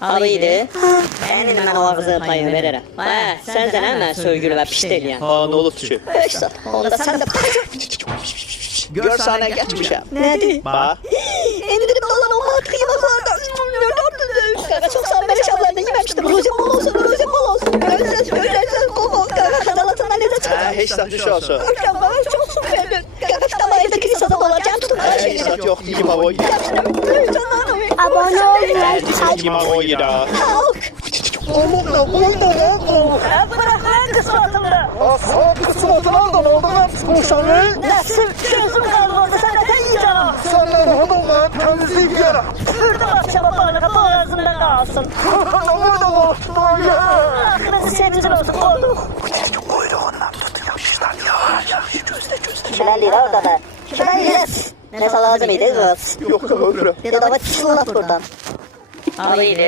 Alıydı. Benim mən ağzını payını verərəm. Sən sənə mən söygülü və pişt eləyən. Ha, ne olub ki? Öksat, onda sən də Gör sana geçmişəm. nədir? Bax. Endirib dolan o artıq yeməklərdə. Qaqa çox sağ ol, mən şablarını yeməmişdim. Ruzim bol olsun, ruzim bol olsun. Gözlərsiz bol olsun. Qaqa xadalatından necə çıxır? Heç zat düş olsun. Hocam bana çok su verdin. Qaqa tutama evdə kilis adam olacağım tutun. Heç zat yox, yiyim hava yiyir. Abone olmayı, Yiyim hava yiyir ha. Oğlumla oynayalım. Bırak lan kısmetimi. Kısmatın aldın oldu lan kuşanı. Nasıl gözüm kalmadı sana da yiyeceğim. Senden hanım lan temizlik yere. Kürdüm akşama balığa boğazımda kalsın. Orada olsun öyle. Aklınızı sevgili olsun oğlum. Kuyruğundan tutun yapışlar ya. Gözle. Kime lira orada da? Kime lira? Ne lazım idi kız? Yok öyle. Dedi baba çıllat buradan. Alıydı.